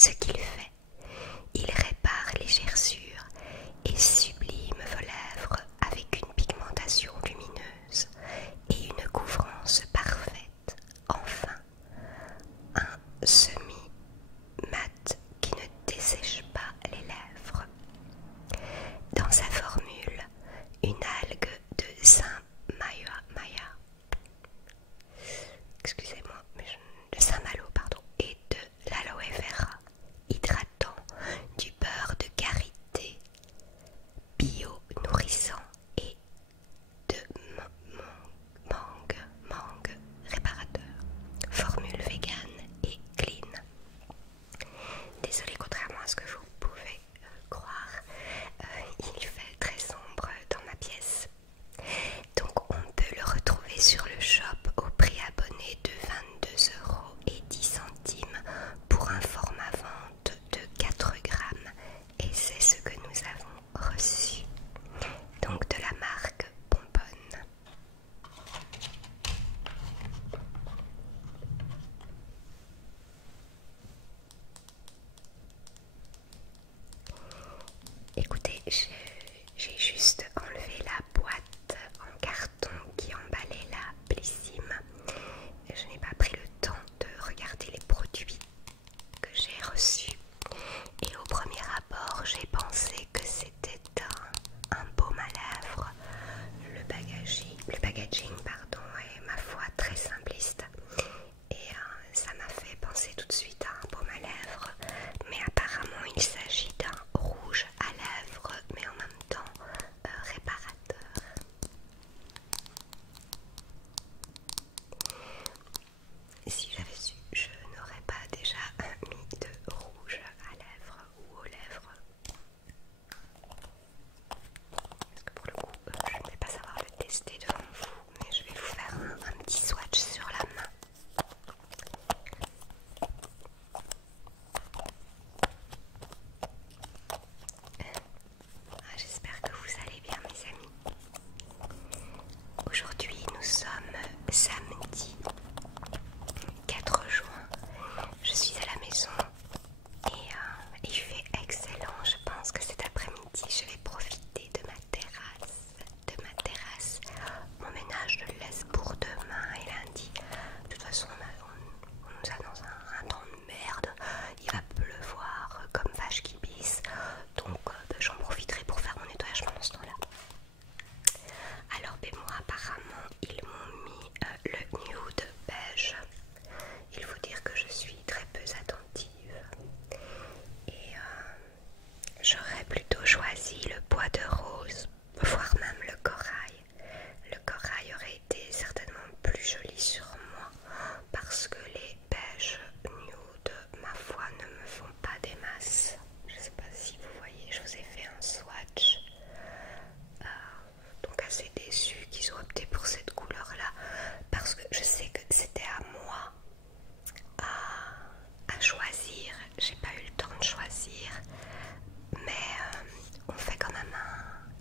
ce qu'il fait. Il répare les gerçures et sublime vos lèvres avec une pigmentation lumineuse et une couvrance parfaite. Enfin, un semi-mat qui ne dessèche pas les lèvres. Dans sa formule, une algue de Saint-Maya, excusez-moi, de Saint-Malo, pardon, et de l'aloe vera, hydratant, du beurre de karité, bio nourrissant et de mangue réparateur, formule vegan et clean. Désolée, contrairement à ce que vous pouvez croire, il fait très sombre dans ma pièce. Donc on peut le retrouver sur le shop au prix abonné de 22,10 € pour un format vente de 4 grammes et c'est ce que nous avons reçu. Donc de la marque Bonbonne. Écoutez, j'ai juste enlevé la boîte en carton qui emballait la Bellissime. Je n'ai pas pris le temps de regarder les produits que j'ai reçus. Et au premier abord, j'ai pensé que c'était un baume à lèvres. Le packaging pardon, est ma foi très simpliste. Et ça m'a fait penser tout de suite à un baume à lèvres. Mais apparemment, il s'agit d'un rouge à lèvres, mais en même temps réparateur. Si j'avais su, je n'aurais pas déjà mis de rouge à lèvres ou aux lèvres. Parce que pour le coup, je ne vais pas savoir le tester devant vous, mais je vais vous faire un petit swatch sur la main. J'espère que vous allez bien, mes amis. Aujourd'hui, nous sommes samedi 4 juin. Je suis à la maison et il fait excellent. Je pense que cet après-midi, je vais profiter de ma terrasse. Mon ménage je le laisse pour demain et lundi. De toute façon, on nous annonce un temps de merde. Il va pleuvoir comme vache qui pisse. Donc j'en profiterai pour faire mon nettoyage pendant ce temps-là. Alors moi apparemment ils m'ont mis le nude beige. Il faut dire que je suis très peu attentive. Et j'aurais plutôt choisi le bois de rose, voire même le corail. Le corail aurait été certainement plus joli sur moi parce que les beiges nude, ma foi, ne me font pas des masses. Je sais pas si vous voyez, je vous ai fait un swatch. Donc assez déçue qu'ils ont opté pour cette couleur là parce que je sais que c'était à moi à choisir. J'ai pas eu le temps de choisir, mais on fait quand même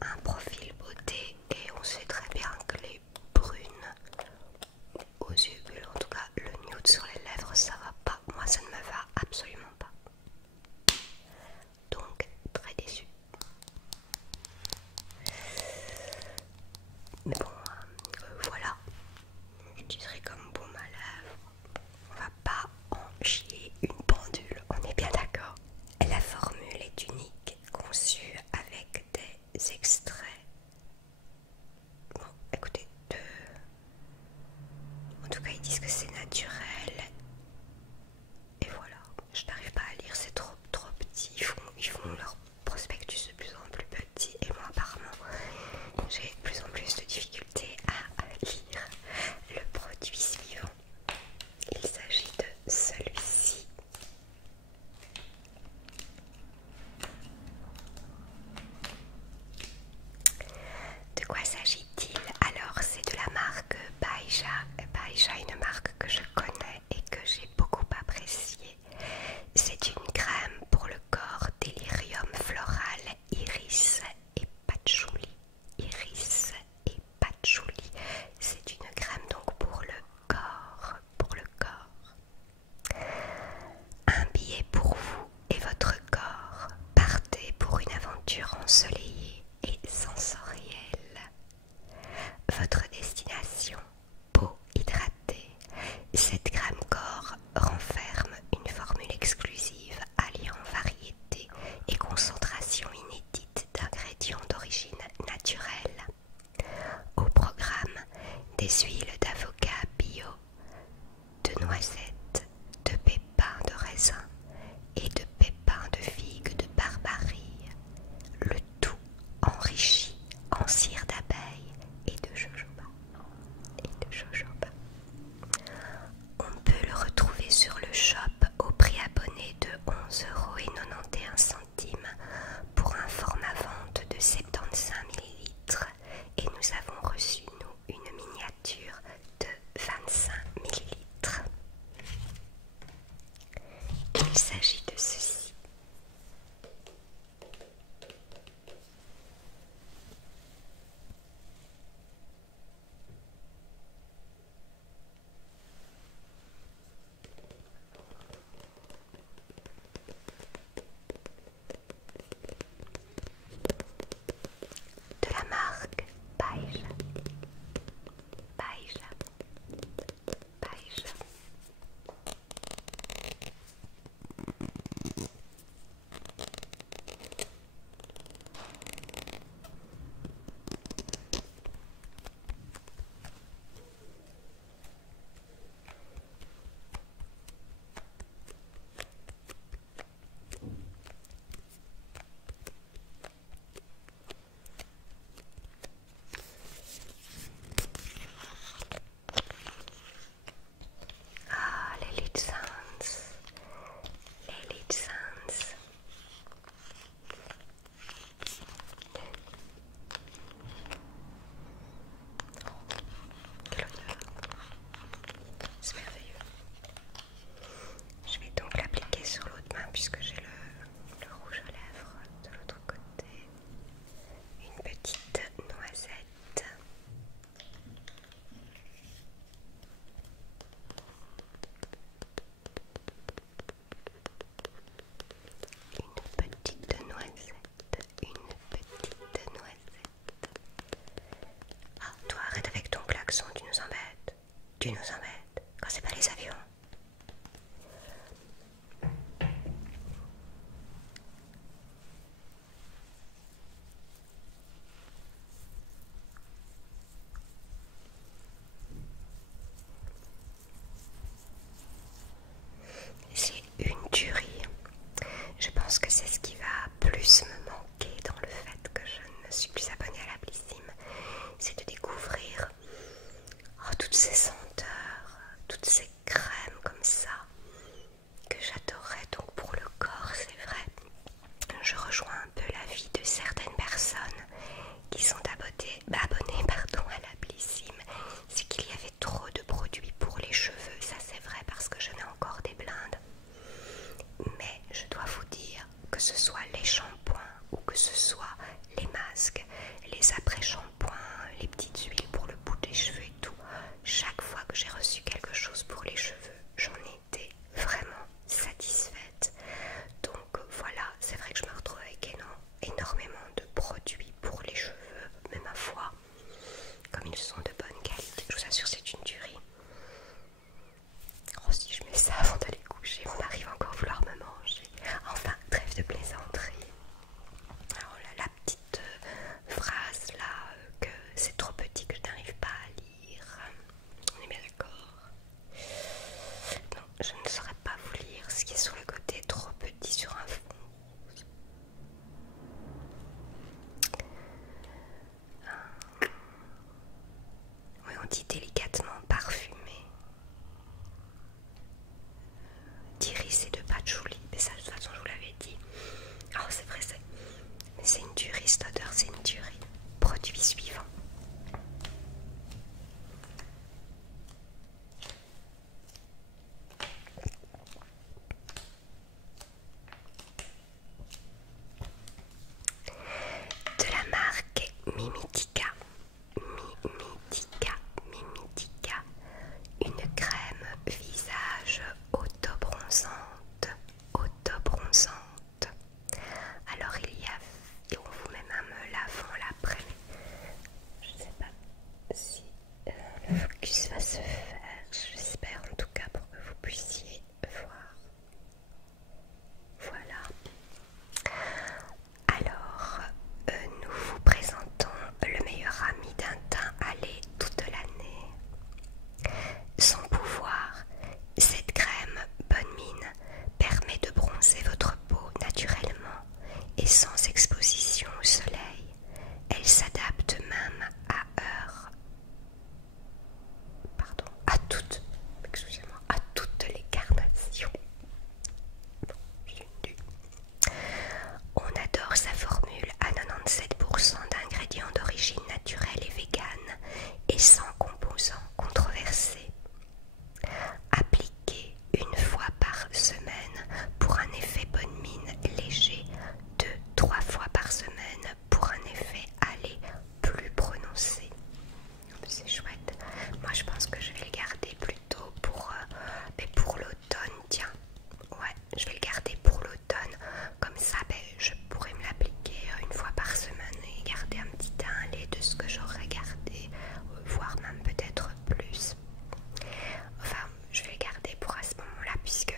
un profil beauté et on sait très bien que les brunes aux yeux bleus, en tout cas le nude sur les lèvres, ça va pas. Moi ça ne me va absolument pas. Donc très déçue. Mais bon, voilà, j'utiliserai comme baume à lèvres. On va pas en chier une pendule, on est bien d'accord. La formule et de pépins de figue de Barbarie, le tout enrichi en cire d'abeille et de jojoba. On peut le retrouver sur le shop au prix abonné de 11,91 € pour un format vente de 75 ml et nous avons reçu nous une miniature de 25 ml. Il s'agit de ceci. De la marque Beige. Ah, les lead sounds. Quelle odeur. C'est merveilleux. Je vais donc l'appliquer sur l'autre main puisque j'ai le rouge à lèvres de l'autre côté. Une petite noisette. Une petite noisette. Ah, toi arrête avec ton klaxon, tu nous embêtes. Quand c'est pas les avions. C'est une tuerie. Je pense que c'est ce qui va plus me manquer dans le fait que je ne suis plus abonnée à la Blissim. C'est de découvrir toutes ces senteurs et sans exposition au soleil. Elle s'adapte même à toutes les carnations. On adore sa formule à 97% d'ingrédients d'origine naturelle et végane et sans composants controversés. Appliquée une fois par semaine pour un effet bonne mine léger, 2-3 fois par semaine pour un effet aller plus prononcé. C'est chouette. Moi je pense que je vais le garder plutôt pour l'automne. Tiens, ouais, je vais le garder pour l'automne. Comme ça, je pourrais me l'appliquer une fois par semaine et garder un petit teint lait de ce que j'aurais gardé, voire même peut-être plus. Enfin, je vais le garder pour à ce moment-là, puisque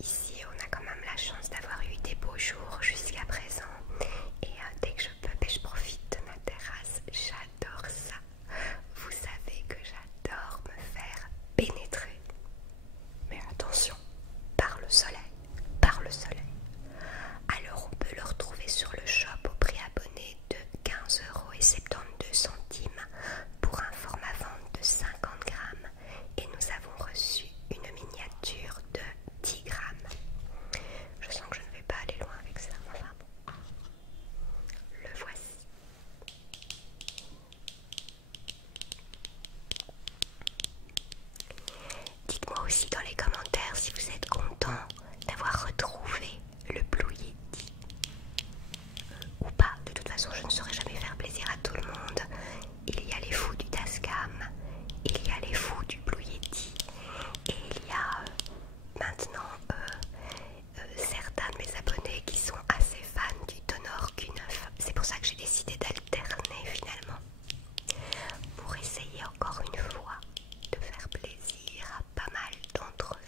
ici on a quand même la chance d'avoir eu des beaux jours jusqu'à présent. Et dès que je peux, je profite de ma terrasse. J'adore ça. Vous savez que j'adore me faire pénétrer. Mais attention, par le soleil. Par le soleil. Alors on peut le retrouver sur le shop au prix abonné de 15,72 € pour un format vente de 50 grammes. Et nous avons reçu une miniature de 10 grammes. Je sens que je ne vais pas aller loin avec ça. Enfin bon. Le voici. Dites-moi aussi dans les commentaires si vous êtes content d'avoir retrouvé le Blue Yeti ou pas. De toute façon, je ne saurais jamais faire plaisir à tout le monde. Il y a les fous du Tascam, il y a les fous du Blue Yeti et il y a maintenant certains de mes abonnés qui sont assez fans du Tonor Q9. C'est pour ça que j'ai décidé d'alterner finalement pour essayer encore une fois de faire plaisir à pas mal d'entre vous.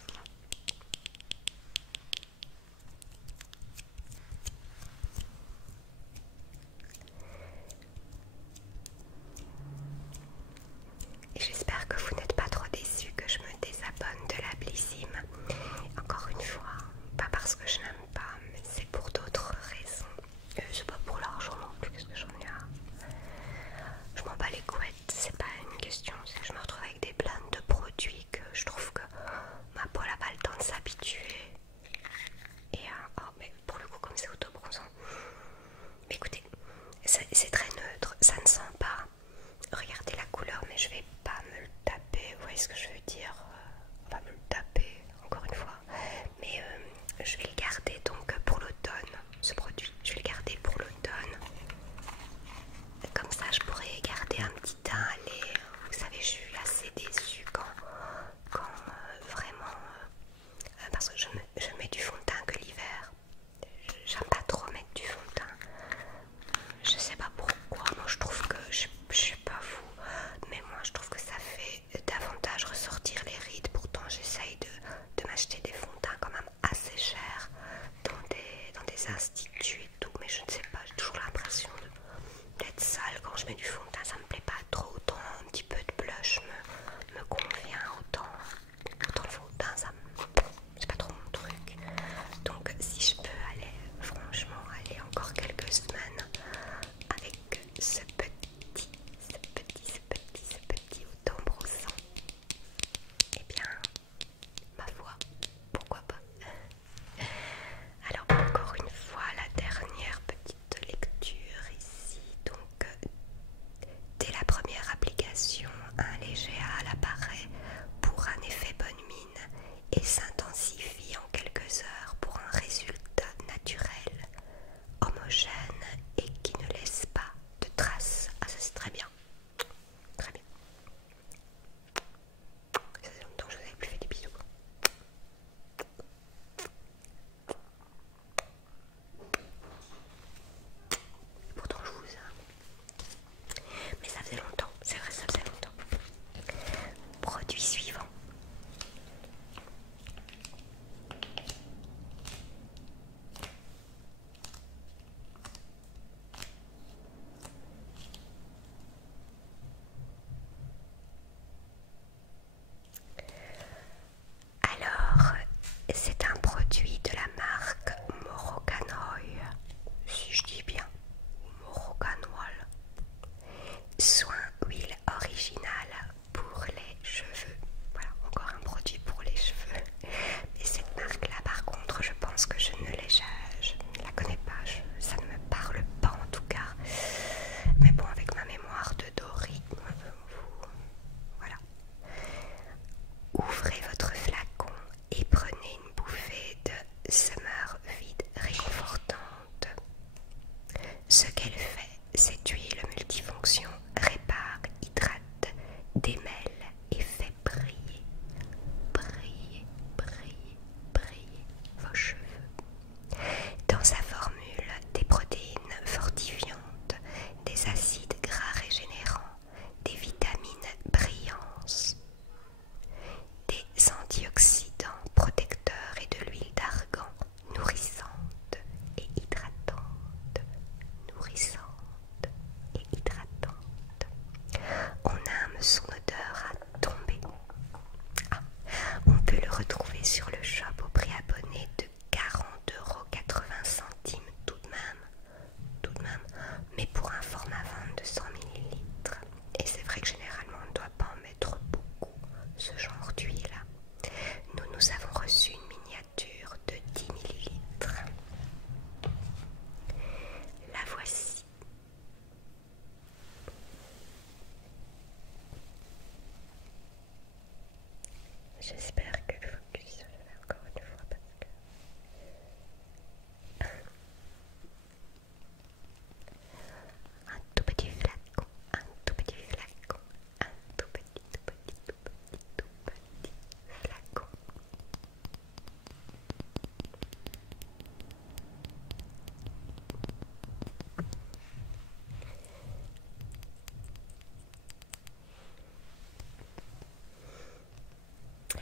Et j'espère que vous n'êtes pas trop déçus que je me désabonne de la Blissim. Encore une fois, pas parce que je n'aime pas, mais c'est pour d'autres raisons. C'est pas pour l'argent non plus, qu'est-ce que j'en ai à... Je m'en bats les couettes, c'est pas une question, c'est que je me retrouve avec des plaintes de produits que je trouve que ma peau n'a pas le temps de s'habituer. Et oh, mais pour le coup, comme c'est autobronzant, mais écoutez, c'est très neutre, ça ne sent pas. Regardez la couleur, mais je vais pas me le taper, vous voyez ce que je veux dire? Pas me le taper, encore une fois. Mais je vais le garder donc pour l'automne, ce produit. Je vais le garder pour l'automne. Comme ça, je pourrais garder un petit teint à lait. Vous savez, je suis assez déçue quand vraiment... parce que je mets du fond de teint que l'hiver. J'aime pas trop mettre du fond de teint. Je sais pas pourquoi. Moi, je trouve que... Je sais pas vous, mais moi, je trouve que ça fait davantage ressortir les rides. Pourtant, j'essaye de m'acheter des fonds de teint quand même assez chers dans des instituts et tout. Mais je ne sais pas, j'ai toujours l'impression d'être sale quand je mets du fond de teint. Ça me plaît pas trop. Autant un petit peu de blush me convient. Autant le fond de teint, c'est pas trop mon truc. Donc si je peux franchement aller encore quelques semaines avec ce petit autant brossant, eh bien, ma foi, pourquoi pas. Alors encore une fois, la dernière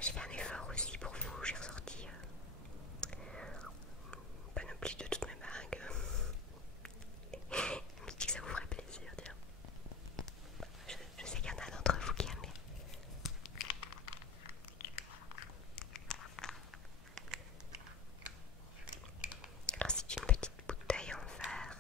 j'ai fait un effort aussi pour vous, j'ai ressorti panoplie de toutes mes bagues. Je me dis que ça vous ferait plaisir, tiens. Je sais qu'il y en a d'entre vous qui aiment. Alors c'est une petite bouteille en verre.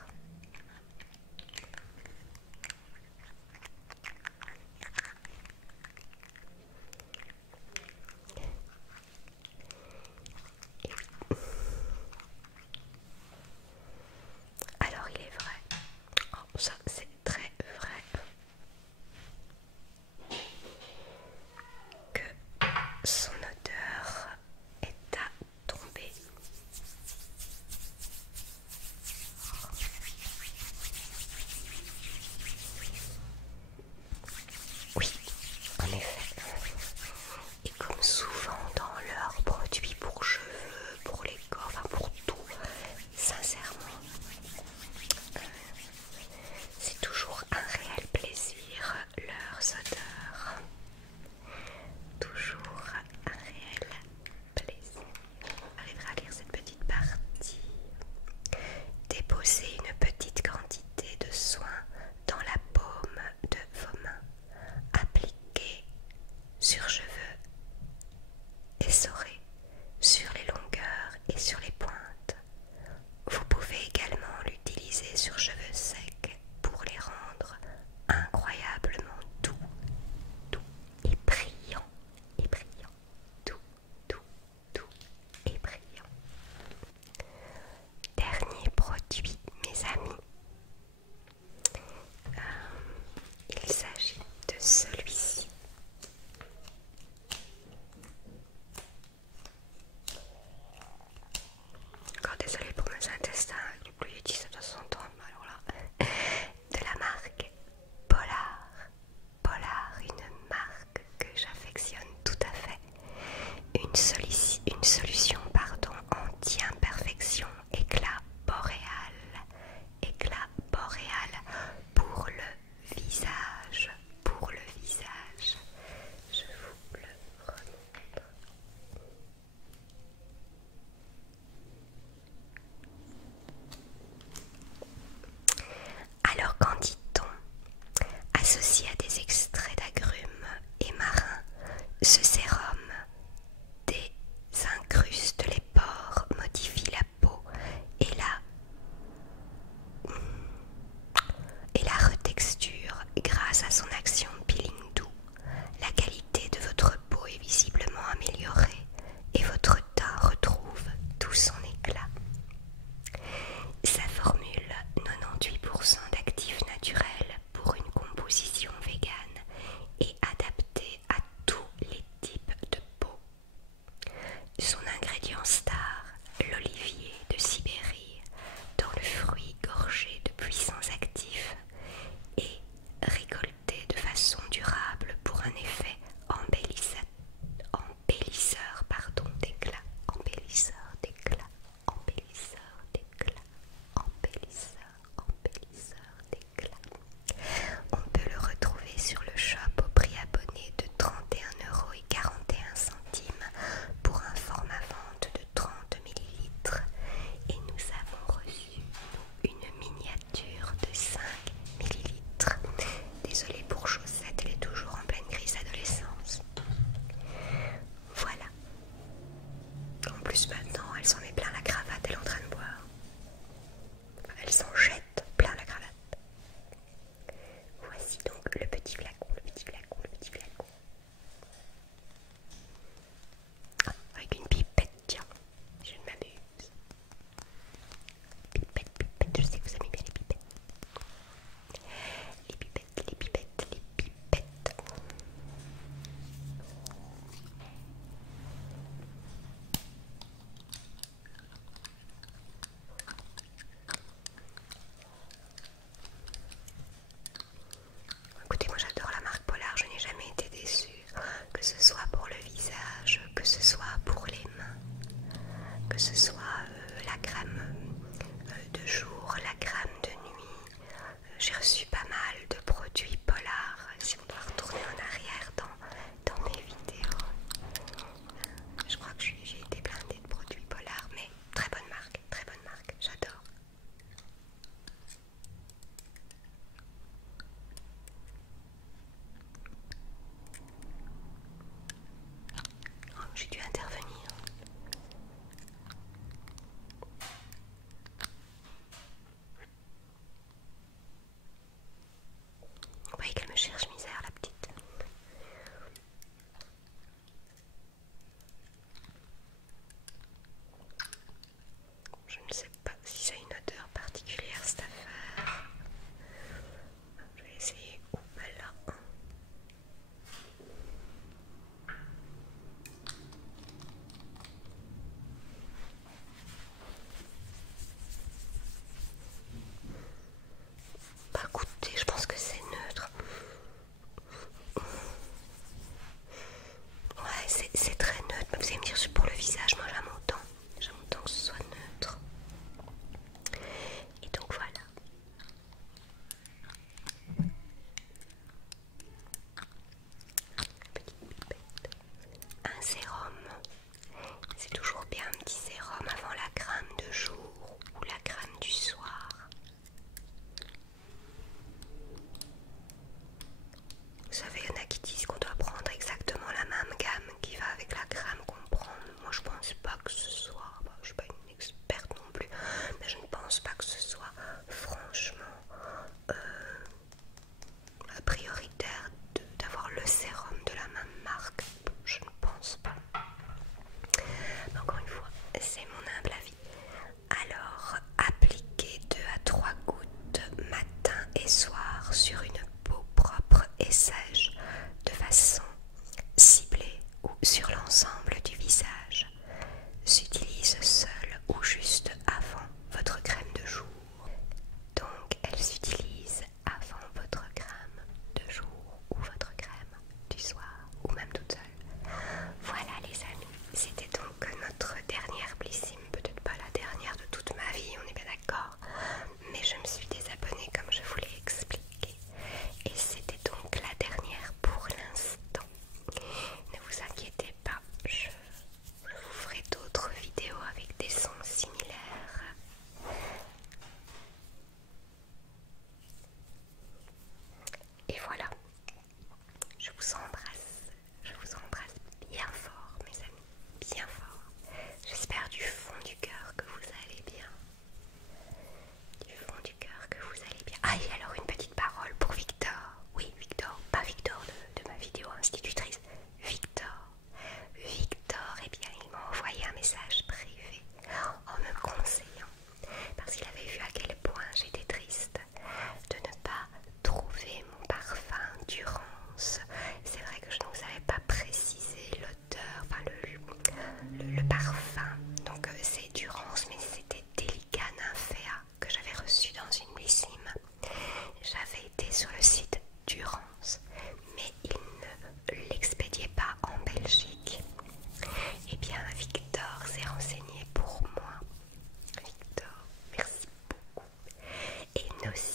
aussi.